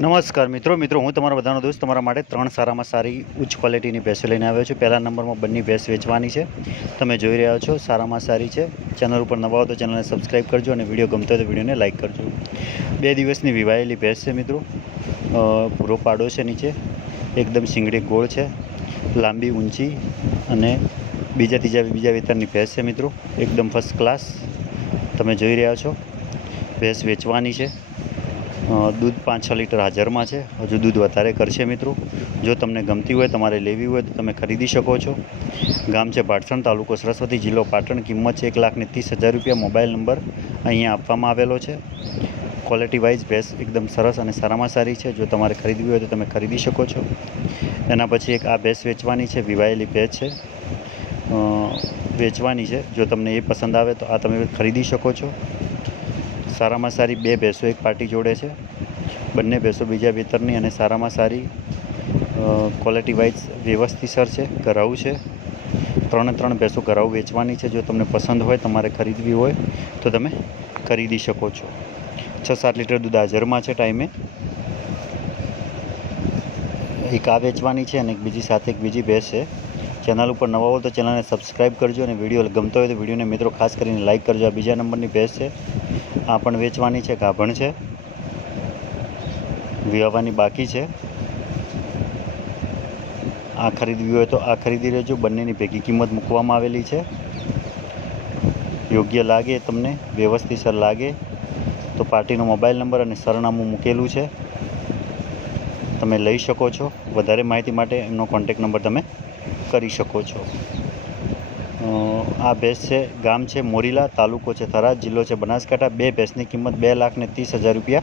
નમસ્કાર મિત્રો હું તમારા બધાનો દોસ્ત તમારા માટે 3 સારામાં સારી ઉચ્ચ ક્વોલિટીની ભેંસો લઈને આવ્યો છું। પહેલા નંબરમાં બંને ભેંસ વેચવાની છે, તમે જોઈ રહ્યા છો। સારામાં સારી છે। ચેનલ ઉપર નવા હો તો ચેનલને સબસ્ક્રાઈબ કરજો અને વિડીયો ગમતો હોય તો વિડીયોને લાઇક કરજો। 2 દિવસની વિવાયેલી ભેંસ છે મિત્રો। પૂરો પાડો છે, નીચે એકદમ શીંગડી ગોળ છે, લાંબી ઊંચી અને બીજા વેતરની ભેંસ છે મિત્રો। એકદમ ફર્સ્ટ ક્લાસ તમે જોઈ રહ્યા છો। ભેંસ વેચવાની છે। दूध 5-6 लीटर हाजर में है। हजू दूध वधारे करशे मित्रों। जो तमने गमती हो तमारे लेवी हो तो तमे खरीदी शको छो। गाम है भाटसण, तालुको सरस्वती, जिल्लो पाटण। किंमत है 1,30,000 रुपया। मोबाइल नंबर अहींया आपवामां आवेलो छे। क्वॉलिटी वाइज भैंस एकदम सरस और सारामां सारी है। जो तमारे खरीदवी हो तो तमे खरीदी शको छो। एना पछी एक आ भैंस वेचवानी है, विवायेली भैंस है, वेचवानी है। जो तमने ए पसंद आवे तो आ तमे खरीदी शको छो। सारामां सारी 2 भैंसों एक पार्टी जोड़े है। बंने भैंसों बीजा वेतरनी अने सारामां सारी क्वॉलिटी वाइज व्यवस्थित सर है, घराऊ है। 3 भैंसों घराऊ वेचवानी है। जो तमने पसंद हो तमारे खरीदवी हो तो तमे खरीदी शको छो। 6-7 लीटर दूध हाजर में है। टाइमे एक आ वेचवानी है और एक बीजी भैंस है। चैनल पर नवा हो तो चैनल ने सब्सक्राइब करजो और विडियो गमतो हो तो विडियो ने मित्रों खास करीने लाइक करजो। आ बीजा नंबरनी भैंस है, आ पण वेचवानी है। गाभण है, विवाहवानी बाकी है। आ खरीदवी हो तो आ खरीदी लेजो। बंनेनी भेगी किंमत मूकवामां आवेली है। योग्य लागे तमने व्यवस्थित सर लागे तो पार्टीनो मोबाइल नंबर और सरनामું મૂકેલું છે, તમે લઈ શકો છો। વધારે માહિતી માટે એમનો કોન્ટેક્ટ નંબર તમે કરી શકો છો। आ भैंस है, गाम है मोरीला, तालुको है थराद, जिल्लो है बनासकांठा। 2 भैंसनी किंमत 2,30,000 रुपया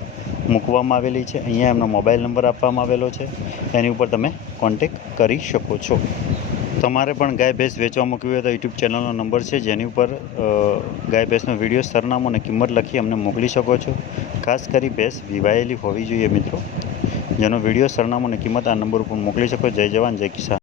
मूकवामां आवेली है। अहींया एमनो मोबाइल नंबर आपवामां आवेलो छे, एनी उपर तमे कॉन्टेक्ट करी शको छो। तमारे पण गाय भैंस वेचवा मूकवी होय तो यूट्यूब चेनलनो नंबर है, जेनी उपर गाय भैंसनो विडियो, सरनामું અને किंमत लखी अमने मोकली शको छो। खास करी भैंस विवायेली होवी जोईए मित्रों, जेनो विडियो, सरनामું અને किंमत आ नंबर पर मोकली शको। जय जवान जय किसान।